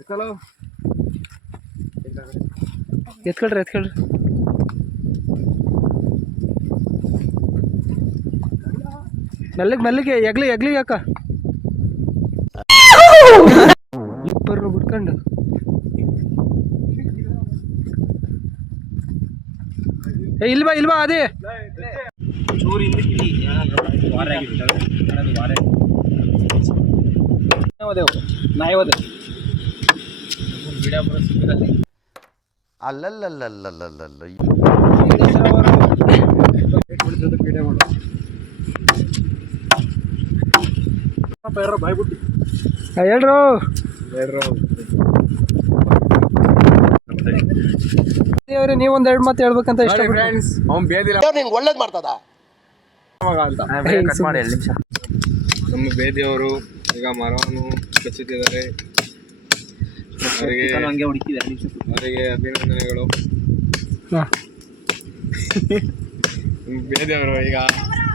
ಎತ್ಕೊಳ್ರಿ ಮೆಲ್ಲಿಗೆ ಎಗ್ಲಿಗೆ ಯಾಕ ಇಬ್ಬರು ಬಿಟ್ಕೊಂಡು ಇಲ್ವಾ ಅದೇ ಹೇಳ್ರು ನೀವೊಂದ್ ಎರಡು ಮಾತು ಹೇಳ್ಬೇಕಂತ ಇಷ್ಟ. ಒಳ್ಳೇದ್ ಮಾಡ್ತದ ನಮ್ಮ ಬೇದಿಯವರು ಈಗ ಮರವನ್ನು ಕಚ್ಚುತ್ತಿದ್ದಾರೆ. ಅವರಿಗೆ ಅಭಿನಂದನೆಗಳು. ಬೇದಿಯವರು ಈಗ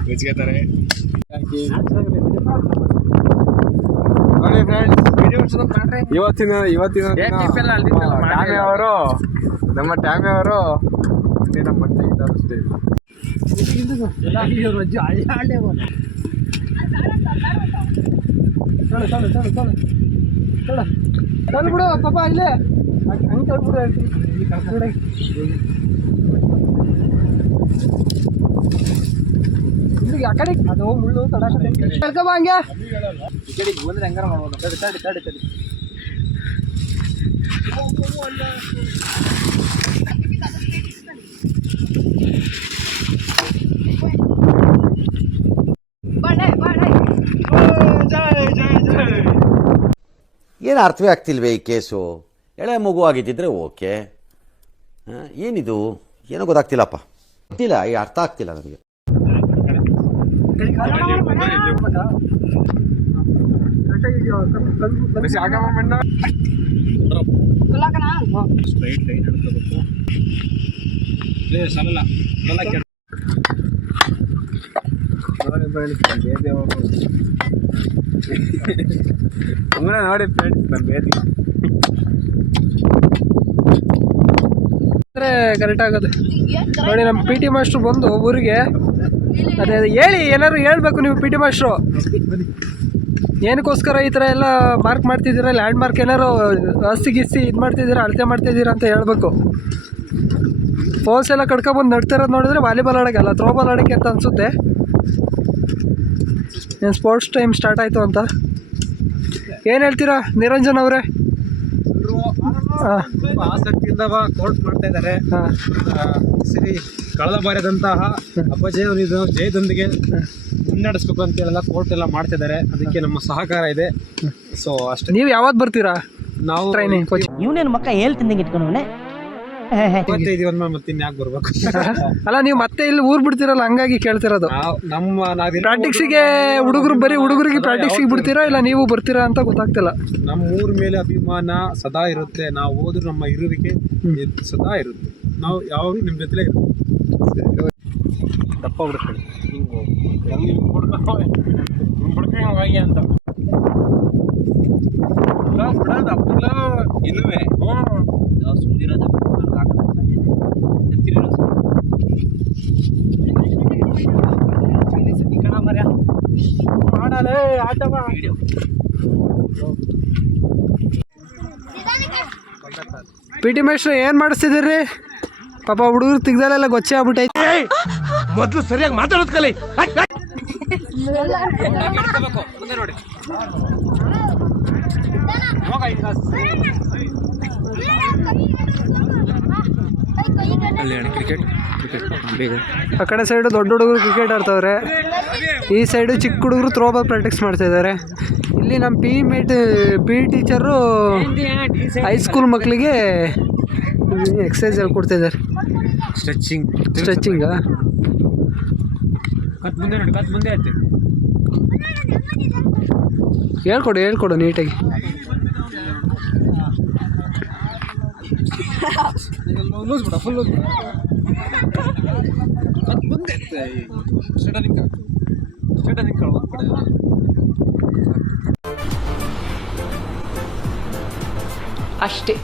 ಮೆಚ್ಕೋತಾರೆ. ಇವತ್ತಿನ ನಮ್ಮ ಟ್ಯಾಮಿ ಅವರು ನಮ್ಮ ಮಂಟೆ ಅಷ್ಟೇ. ಬಿಡು ಪಾಪ ಇಲ್ಲೇ ಹಂಗೆ ತಳ್ಬಿಡು. ಆ ಕಡೆ ಅದು ಮುಳ್ಳು ತಡಕಬ ಹಂಗೆ ಬಂದ್ರೆ ಹೆಂಗಾರ ಮಾಡ್ಬೋದು. ತಡಿ ಏನು ಅರ್ಥವೇ ಆಗ್ತಿಲ್ವೇ ಈ ಕೇಸು? ಎಳೆ ಮಗು ಆಗಿದ್ದಿದ್ರೆ ಓಕೆ, ಏನಿದು ಏನೋ ಗೊತ್ತಾಗ್ತಿಲ್ಲಪ್ಪ, ಗೊತ್ತಿಲ್ಲ, ಈ ಅರ್ಥ ಆಗ್ತಿಲ್ಲ ನನಗೆ. ನೋಡಿ ಕರೆಕ್ಟ್ ಆಗೋದು ನೋಡಿ. ನಮ್ಮ ಪಿ ಟಿ ಮಾಸ್ಟ್ರು ಬಂದು ಊರಿಗೆ ಅದೇ ಹೇಳಿ ಏನಾದ್ರು ಹೇಳ್ಬೇಕು ನೀವು. ಪಿ ಟಿ ಮಾಸ್ಟ್ರು ಏನಕ್ಕೋಸ್ಕರ ಈ ಥರ ಎಲ್ಲ ಮಾರ್ಕ್ ಮಾಡ್ತಿದ್ದೀರಾ, ಲ್ಯಾಂಡ್ ಮಾರ್ಕ್ ಏನಾರು ಹಸಿ ಇದು ಮಾಡ್ತಿದ್ದೀರಾ, ಅಳತೆ ಮಾಡ್ತಿದ್ದೀರಾ ಅಂತ ಹೇಳ್ಬೇಕು. ಪೋಲ್ಸ್ ಎಲ್ಲ ಕಡ್ಕೊಬಂದು ನಡ್ತಿರೋದು ನೋಡಿದ್ರೆ ವಾಲಿಬಾಲ್ ಆಡೋಕ್ಕೆ ಅಲ್ಲ, ಥ್ರೋಬಾಲ್ ಆಡೋಕ್ಕೆ ಅಂತ ಅನಿಸುತ್ತೆ. ಏನು ಸ್ಪೋರ್ಟ್ಸ್ ಟೈಮ್ ಸ್ಟಾರ್ಟ್ ಆಯಿತು ಅಂತ ಏನು ಹೇಳ್ತೀರಾ ನಿರಂಜನ್ ಅವರೇ? ಆಸಕ್ತಿಯಿಂದ ಕೋರ್ಟ್ ಮಾಡ್ತಾ ಇದ್ದಾರೆ. ಸರಿ, ಕಳೆದ ಬಾರಿದಂತಹ ಜಯದೊಂದಿಗೆ ಮುನ್ನಡೆಸ್ಬೇಕು ಅಂತ ಹೇಳೆಲ್ಲ ಕೋರ್ಟ್ ಎಲ್ಲ ಮಾಡ್ತಾ ಇದ್ದಾರೆ. ಅದಕ್ಕೆ ನಮ್ಮ ಸಹಕಾರ ಇದೆ. ಸೊ ಅಷ್ಟೇ. ನೀವು ಯಾವತ್ತು ಬರ್ತೀರಾ? ನಾವು ಟ್ರೈನಿಂಗ್ ಇವನೇನು ಮಕ್ಕ ಹೇಳ್ತೀನಿ ಇಟ್ಕೊಂಡವನೇ ಮತ್ತೆ ಇನ್ಯಾಕೆ ಬರ್ಬೇಕು? ಅಲ್ಲ, ನೀವು ಮತ್ತೆ ಇಲ್ಲಿ ಊರ್ ಬಿಡ್ತೀರಲ್ಲ, ಹಂಗಾಗಿ ಕೇಳ್ತಿರೋದು. ಪ್ರಾಕ್ಟಿಕ್ಸಿಗೆ ಹುಡುಗರಿಗೆ ಪ್ರಾಕ್ಟಿಕ್ಸಿಗೆ ಬಿಡ್ತೀರಾ ಇಲ್ಲ ನೀವು ಬರ್ತೀರಾ ಅಂತ ಗೊತ್ತಾಗ್ತಿಲ್ಲ. ನಮ್ಮ ಊರ ಮೇಲೆ ಅಭಿಮಾನ ಸದಾ ಇರುತ್ತೆ. ನಾವು ಹೋದ್ರೆ ನಮ್ಮ ಇರುವಿಕೆ ಸದಾ ಇರುತ್ತೆ. ನಾವು ಯಾವಾಗಲೂ ನಿಮ್ಮ ಜೊತೆಲೇ ಇರುತ್ತೆ. ದಪ್ಪ ಬಿಡ್ತೀವಿ ಅಂತ ಇನ್ನುವೇ ಪಿ ಟಿ ಮಾಸ್ಟ್ರು ಏನು ಮಾಡಿಸ್ತಿದ್ದೀರಿ? ಪಾಪ ಹುಡುಗರು ತಿಗ್ದಲೆಲ್ಲ ಗೊಚ್ಚೆ ಆಗ್ಬಿಟ್ಟೈತೆ. ಮೊದಲು ಸರಿಯಾಗಿ ಮಾತಾಡೋದು ಕಲಿ. ನೋಡಿ ಆ ಕಡೆ ಸೈಡು ದೊಡ್ಡ ಹುಡುಗರು ಕ್ರಿಕೆಟ್ ಆಡ್ತವ್ರೆ, ಈ ಸೈಡು ಚಿಕ್ಕ ಹುಡುಗರು ಥ್ರೋಬಾಲ್ ಪ್ರಾಕ್ಟೀಸ್ ಮಾಡ್ತಾ ಇದ್ದಾರೆ. ಇಲ್ಲಿ ನಮ್ಮ ಪಿ ಟೀಚರು ಹೈಸ್ಕೂಲ್ ಮಕ್ಕಳಿಗೆ ಎಕ್ಸಸೈಸ್ ಹೇಳ್ಕೊಡ್ತಿದ್ದಾರೆ. ಸ್ಟ್ರೆಚಿಂಗಾ? ಹೇಳ್ಕೊಡು ನೀಟಾಗಿ. ಅಷ್ಟೇ.